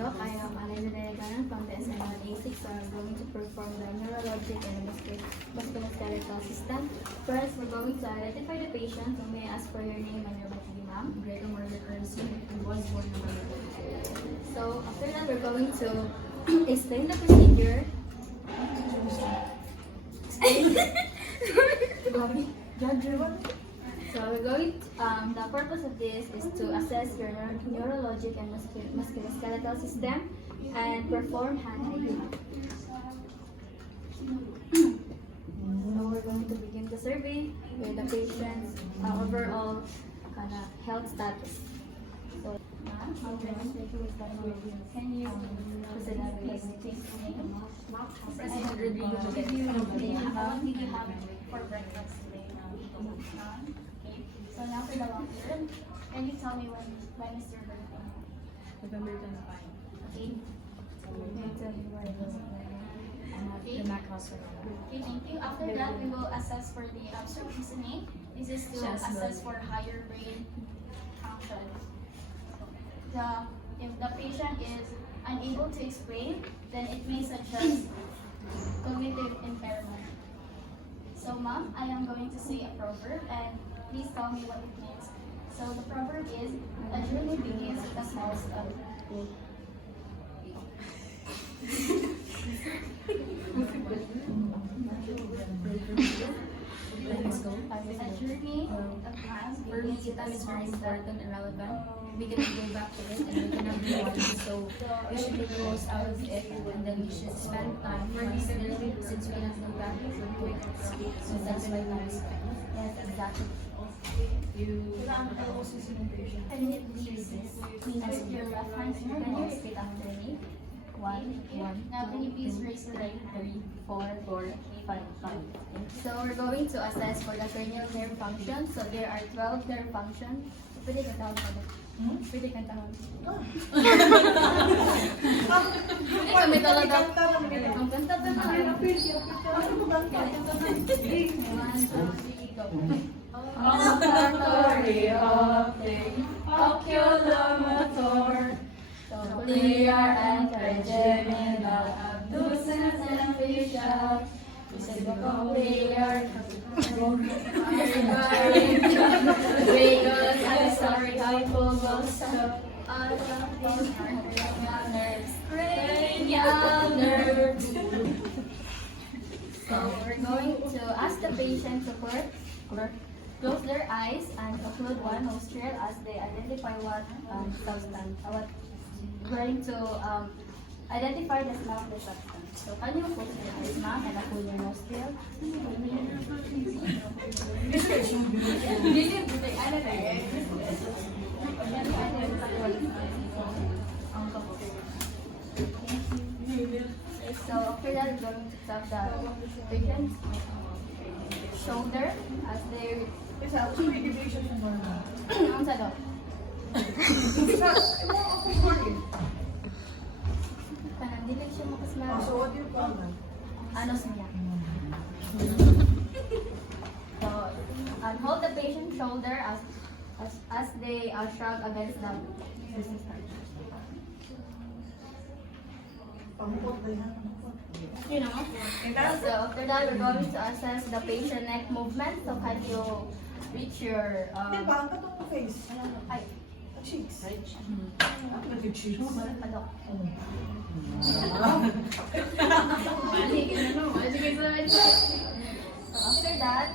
Doc. I am Alena Dayaganan from the SM1A6, so I'm going to perform the neurologic and musculoskeletal system. First, we're going to identify the patient. So may I ask for your name and your birthday, ma'am? Gregor Marley Currency, and was born in So after that, we're going to explain the procedure. So we're going the purpose of this is to assess your neurologic and musculoskeletal system and perform hand hygiene. So we're going to begin the survey with the patient's overall health status. So, ma'am, can you present please? President Rodrigo How did you have for breakfast today? Okay. So now for the long term, can you tell me when is your birthday? November 25. Okay. The Mac Hospital. Okay, thank you. After that, we will assess for the abstract reasoning. This is to assess for higher brain function. If the patient is unable to explain, then it may suggest cognitive impairment. So, ma'am, I am going to say a proverb, and please tell me what it means. So, the proverb is, a journey begins with a small step. Let's go. A journey of man For me, begins with time a is small very step. important and relevant. We can go back to it and we cannot do it. So we should make the most out of it, and then we should spend time considering since we cannot go back to it. So that's why time is spent. Yes, exactly. Can you please repeat your left hand? Can you repeat after me? 1, Now, can you please raise your right hand? 4, 5. So we're going to assess for the cranial nerve function. So there are 12 nerve functions. Pwede ka tawag ka ba? Pwede ka tawag. Pwede kami talaga. Ang kanta ba na? 1, 2, 3, go. Olfactory, optic, oculomotor, clear and trigeminal, abducens and facial, vesicobiliar, vagus, accessory, hypoglossal, cranial nerves. So we're going to ask the patient to close their eyes and occlude one nostril as they identify what substance. What going to identify the smell of the substance. So can you close your eyes, ma'am, and occlude your nostril? So after that, we're going to tap the patient's shoulder as they ang sa daw? Parang dili siya makasmell. Ano siya? So, hold the patient's shoulder as they shrug against the resistance. You know? So after that, we're going to assess the patient neck movement. So can you reach your ay, Cheeks. padok. So after that,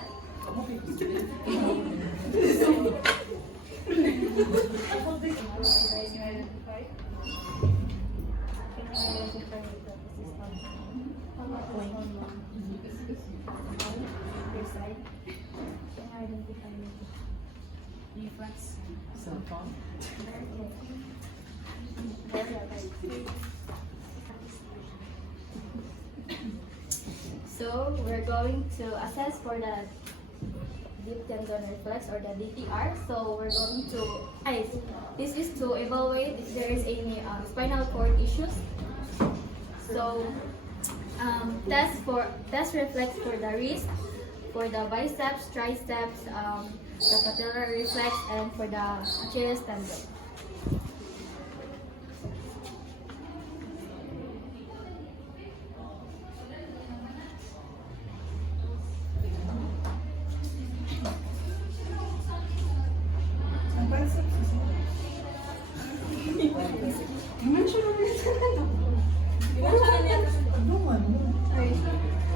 Reflex. so we're going to assess for the deep tendon reflex or the DTR. So we're going to, this is to evaluate if there is any spinal cord issues. So test reflex for the wrist, for the biceps, triceps, the patellar reflex, and for the Achilles tendon.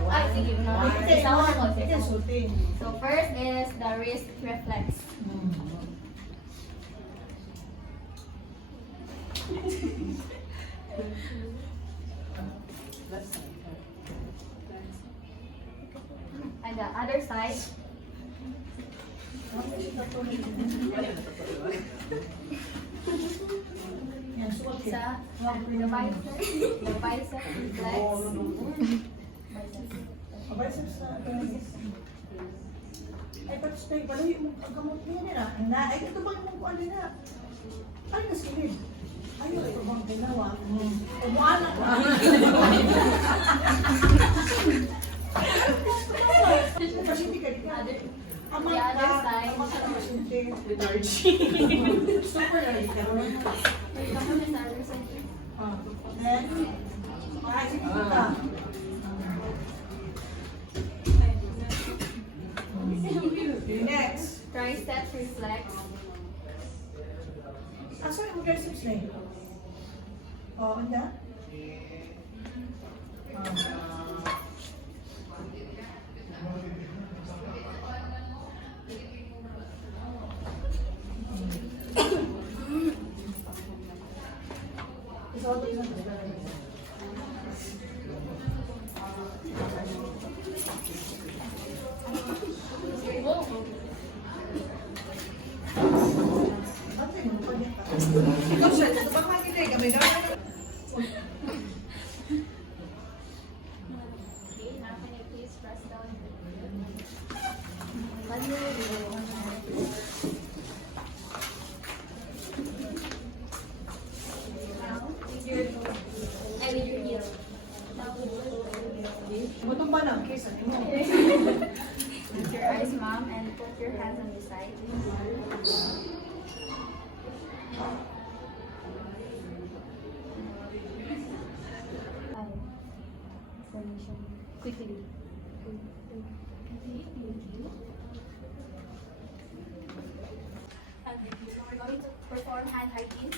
Ay, sige. Isa ko na mo. Ito sultin. So first is the wrist reflex. And the other side. Yan, sukat Isa, ka. the bicep reflex. Biceps na. Ay, pati tayo pala yung pagkamot niya nila. Ay, ito ba yung ano na? Ay, nasilid. Ay, ito bang ginawa? Umuan ako. Pasinti ka, di ka? Amang The other ka, side. amang ka na pasinti. Super na rin ka. Tapos yung other side. Then, sige ka. Next. Triceps reflex. Asa yung triceps na yun? Oh, anda? Okay, now can you please press down? Now, with your heel. Now, Butong ba lang? Kesa mo. Close your eyes, mom, and put your hands on the side. Quickly. so we're going to perform hand hygiene.